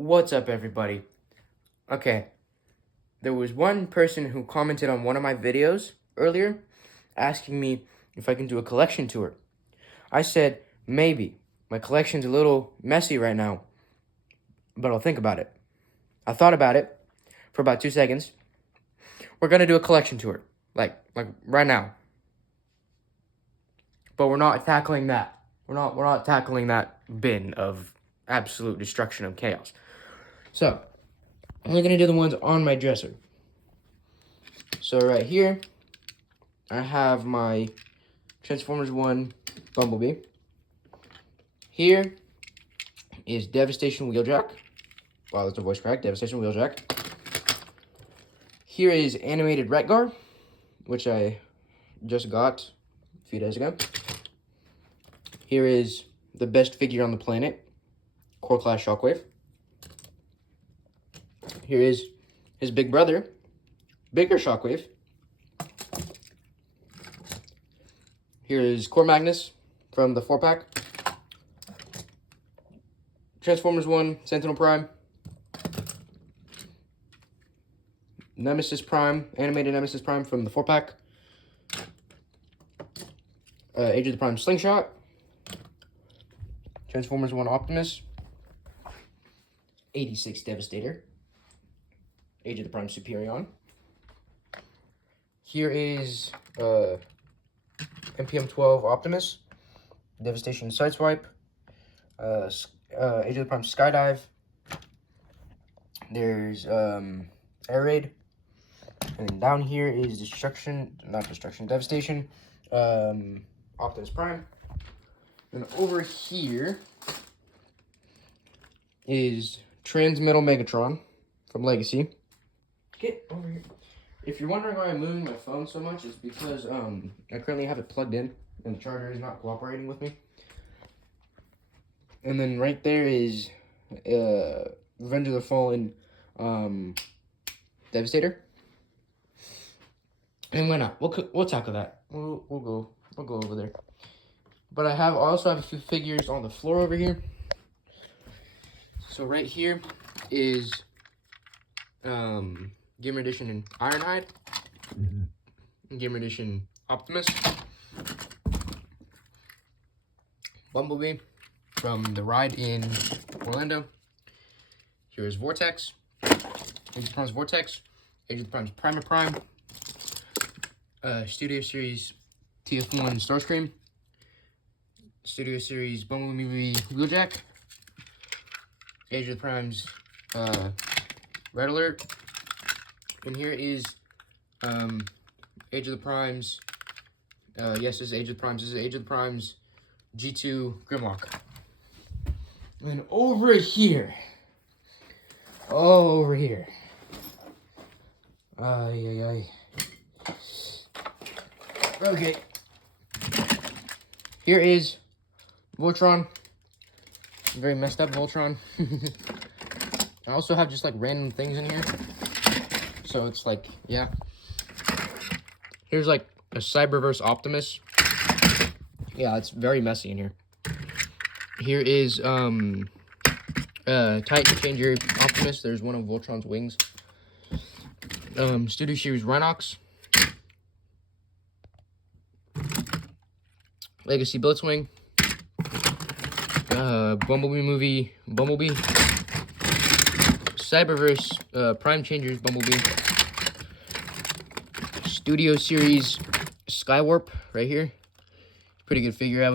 What's up, everybody? Okay, there was one person who commented on one of my videos earlier asking me if I can do a collection tour. I said, maybe. My collection's a little messy right now, but I'll think about it. I thought about it for about 2 seconds. We're gonna do a collection tour, like right now. But we're not tackling that. We're not tackling that bin of absolute destruction of chaos. So, I'm only gonna do the ones on my dresser. So right here, I have my Transformers 1 Bumblebee. Here is Devastation Wheeljack. Wow, that's a voice crack. Devastation Wheeljack. Here is Animated Retgar, which I just got a few days ago. Here is the best figure on the planet, Core Class Shockwave. Here is his big brother, Bigger Shockwave. Here is Core Magnus from the 4-pack. Transformers 1, Sentinel Prime. Nemesis Prime, Animated Nemesis Prime from the 4-pack. Age of the Prime Slingshot. Transformers 1 Optimus. 86 Devastator. Age of the Prime Superion. Here is MPM 12 Optimus. Devastation Sideswipe. Age of the Prime Skydive. There's Air Raid. And then down here is Devastation. Optimus Prime. And over here is Transmetal Megatron from Legacy. Get over here. If you're wondering why I'm moving my phone so much, it's because I currently have it plugged in and the charger is not cooperating with me. And then right there is Revenge of the Fallen Devastator. And why not? We'll tackle that. We'll go over there. But I also have a few figures on the floor over here. So right here is Gamer Edition and Ironhide. Gamer Edition Optimus. Bumblebee from the ride in Orlando. Here is Vortex. Age of the Prime's Vortex. Age of the Prime's Primer Prime. Studio Series TF1 Starscream. Studio Series Bumblebee Wheeljack. Age of the Prime's Red Alert. And here is Age of the Prime's, yes, this is Age of the Prime's. This is Age of the Prime's G2 Grimlock. And over here, okay. Here is Voltron. Very messed up Voltron. I also have just like random things in here. So it's like, yeah. Here's like a Cyberverse Optimus. Yeah, it's very messy in here. Here is Titan Changer Optimus. There's one of Voltron's wings. Studio Series Rhinox. Legacy Blitzwing. Bumblebee. Cyberverse Prime Changers Bumblebee. Studio Series Skywarp right here. Pretty good figure. I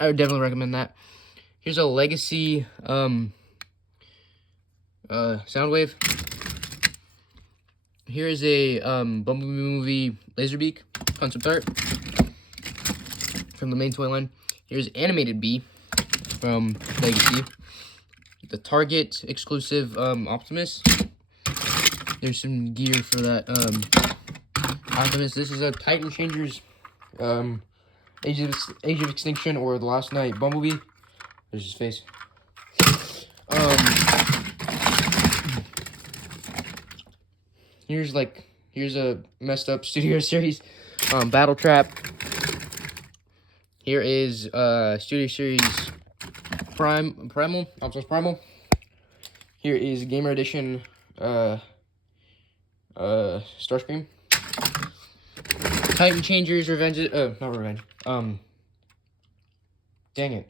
would definitely recommend that. Here's a Legacy Soundwave. Here is a Bumblebee movie Laserbeak concept art from the main toy line. Here's Animated Bee from Legacy. The Target exclusive Optimus. There's some gear for that Optimus. This is a Titan Changers Age of Extinction or The Last Night Bumblebee. There's his face. Here's a messed up Studio Series Battle Trap. Here is Studio Series Optimus Primal. Here is Gamer Edition Starscream. Titan Changers Revenge, not Revenge. Dang it.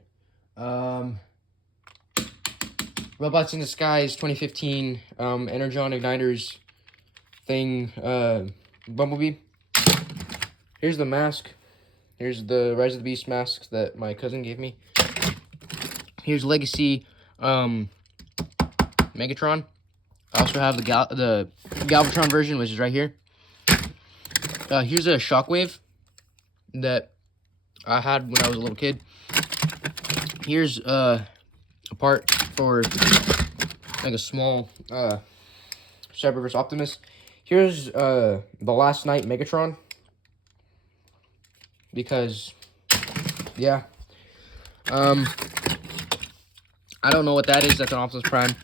Robots in Disguise 2015, Energon Igniters thing, Bumblebee. Here's the mask. Here's the Rise of the Beast mask that my cousin gave me. Here's Legacy, Megatron. I also have the Galvatron version, which is right here. Here's a Shockwave that I had when I was a little kid. Here's a part for like a small Cyberverse Optimus. Here's the Last Night Megatron. Because, yeah. I don't know what that is. That's an Optimus Prime.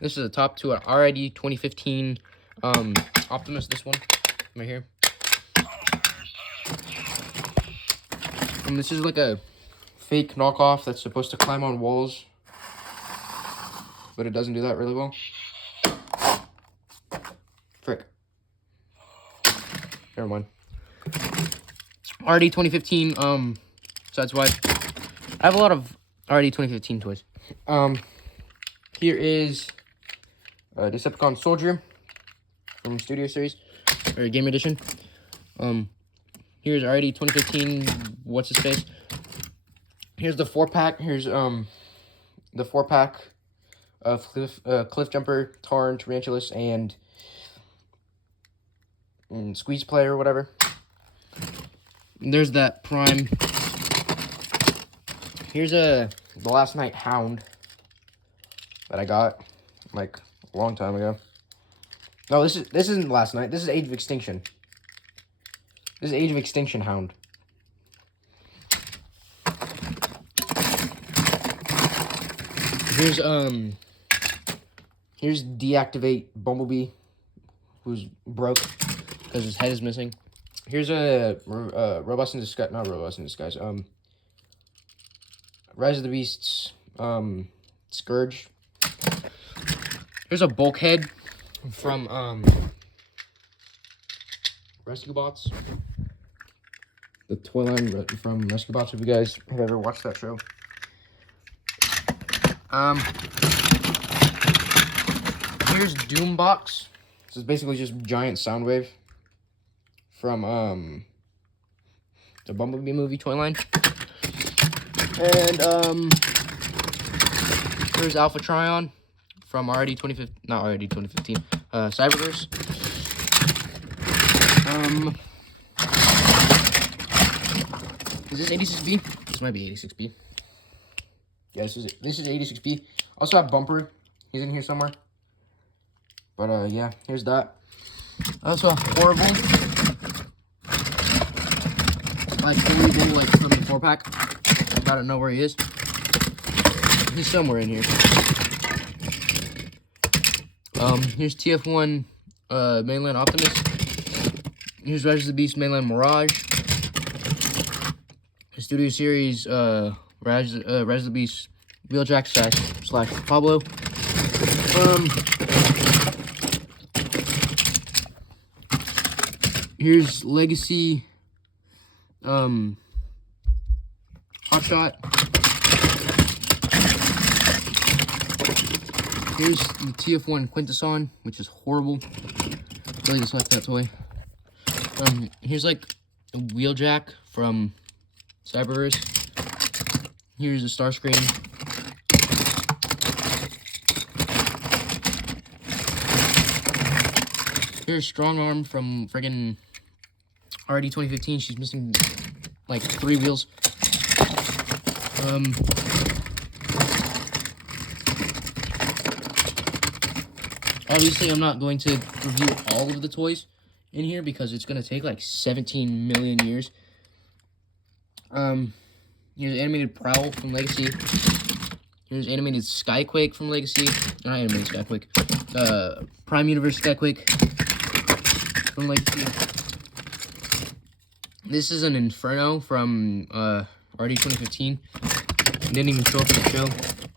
This is a top to an RID 2015 Optimus. This one right here. And this is like a fake knockoff that's supposed to climb on walls, but it doesn't do that really well. Frick. Never mind. RD 2015 Sideswipe. I have a lot of RD 2015 toys. Here is Decepticon Soldier from Studio Series or Game Edition. Here's RD 2015. What's his face? Here's the 4-pack. Here's the 4-pack of Cliff Jumper, Tarn, Tarantulas, and Squeeze Play or whatever. There's that Prime. Here's the Last Night Hound that I got like a long time ago. No, this isn't Last Night. This is Age of Extinction. This is Age of Extinction Hound. Here's Deactivate Bumblebee, who's broke because his head is missing. Here's a Robots in Disguise, not Robots in Disguise. Rise of the Beasts, Scourge. Here's a Bulkhead from Rescue Bots. The toy line from Rescue Bots. If you guys have ever watched that show. Here's Doombox. This is basically just giant Soundwave from the Bumblebee movie toy line. And here's Alpha Trion from RD 2015, not RD 2015, Cyberverse. Is this 86B? This might be 86B. Yeah, this is 86B. Also have Bumper. He's in here somewhere. But yeah, here's that. I also have Horrible. Like Horrible, like from the 4-pack. I don't know where he is. He's somewhere in here. Here's TF1 Mainland Optimus. Here's Rise of the Beast Mainland Mirage. Studio Series Rise of the Beast Wheeljack slash Pablo. Here's Legacy Hotshot. Here's the TF1 Quintesson, which is horrible. I really dislike that toy. Here's like a Wheeljack from Cyberverse. Here's a Starscream. Here's Strong Arm from friggin' RD 2015. She's missing like 3 wheels. Obviously, I'm not going to review all of the toys in here because it's going to take like 17 million years. Here's Animated Prowl from Legacy. Here's Animated Skyquake from Legacy. Not Animated Skyquake. Prime Universe Skyquake from Legacy. This is an Inferno from RD 2015. It didn't even show up in the show.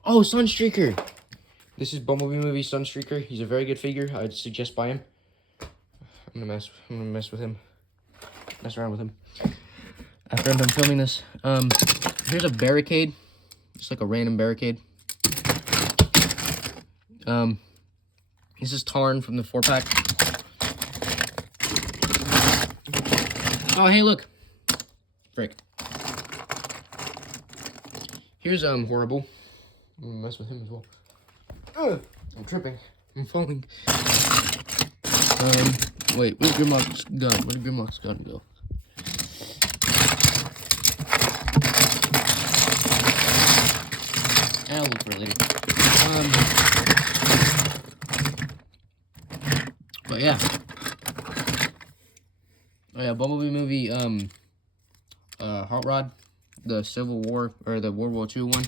Oh, Sunstreaker! This is Bumblebee movie Sunstreaker. He's a very good figure. I'd suggest buy him. I'm gonna mess with him. Mess around with him. After I'm done filming this. Here's a barricade. Just like a random barricade. This is Tarn from the 4-pack. Oh, hey, look. Frick. Here's Horrible. I'm gonna mess with him as well. Ugh, I'm tripping. I'm falling. Wait, where's Grimlock's gun? Where did Grimlock's gun go? I'll look for it later. But yeah. Oh yeah, Bumblebee movie, Hot Rod, the Civil War, or the World War II one.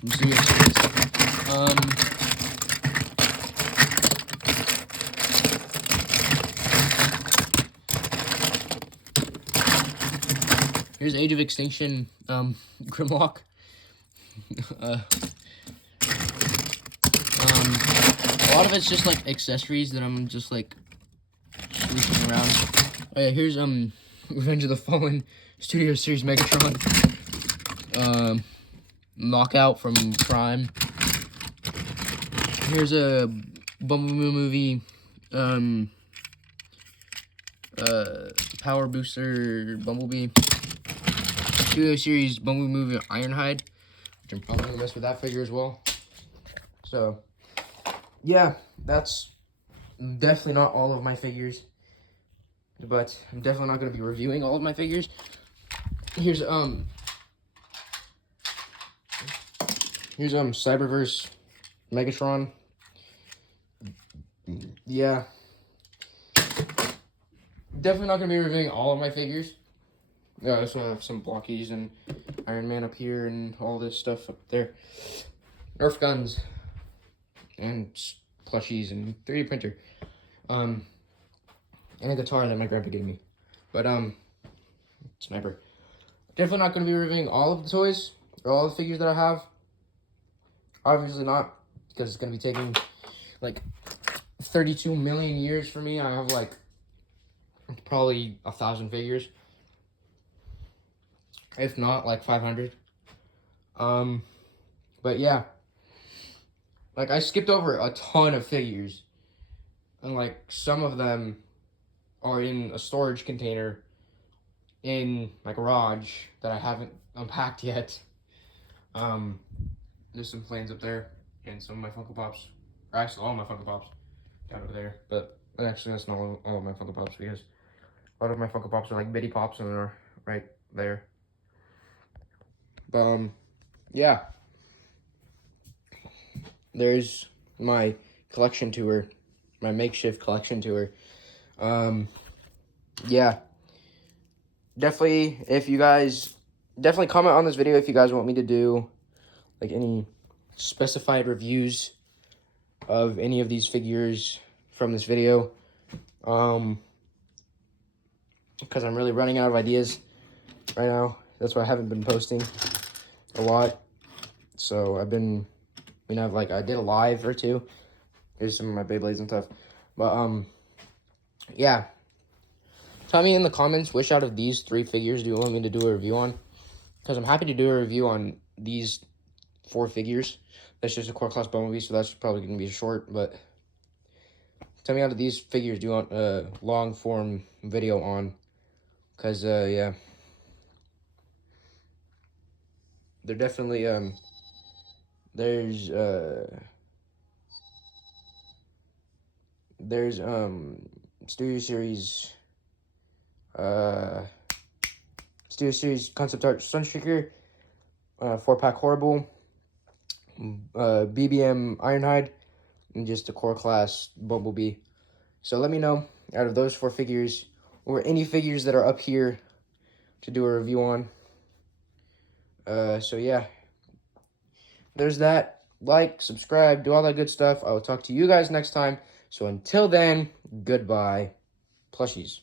From Studio Series. Here's Age of Extinction, Grimlock. A lot of it's just like accessories that I'm just like switching around. Oh yeah, here's Revenge of the Fallen Studio Series Megatron. Knockout from Prime. Here's a Bumblebee movie Power Booster Bumblebee. Studio Series Bumblebee movie Ironhide, which I'm probably gonna mess with that figure as well. So yeah, that's definitely not all of my figures, but I'm definitely not gonna be reviewing all of my figures. Here's Cyberverse Megatron. Yeah, definitely not gonna be reviewing all of my figures. Yeah, I also have some blockies and Iron Man up here and all this stuff up there. Nerf guns and plushies and 3D printer. And a guitar that my grandpa gave me. But sniper. Definitely not gonna be reviewing all of the toys or all the figures that I have. Obviously not, because it's gonna be taking like 32 million years for me. I have like probably 1,000 figures. If not, like 500. But yeah. Like, I skipped over a ton of figures. And, like, some of them are in a storage container in my garage that I haven't unpacked yet. There's some planes up there and some of my Funko Pops. Or actually, all my Funko Pops down over there. But actually, that's not all of my Funko Pops, because a lot of my Funko Pops are like bitty pops and they're right there. Yeah. There's my collection tour, my makeshift collection tour. Yeah. Definitely, definitely comment on this video if you guys want me to do, like, any specified reviews of any of these figures from this video. Because I'm really running out of ideas right now. That's why I haven't been posting a lot. So I did a live or two. There's some of my Beyblades and stuff. But yeah. Tell me in the comments which out of these 3 figures do you want me to do a review on. Because I'm happy to do a review on these 4 figures. That's just a core class Bumblebee, so that's probably going to be short. But tell me out of these figures do you want a long form video on. Because yeah. They're definitely, there's Studio Series Concept Art Sunstreaker, 4-pack Horrible, BBM Ironhide, and just a core class Bumblebee. So let me know out of those 4 figures, or any figures that are up here to do a review on. So yeah, there's that. Like, subscribe, do all that good stuff. I will talk to you guys next time. So until then, goodbye, plushies.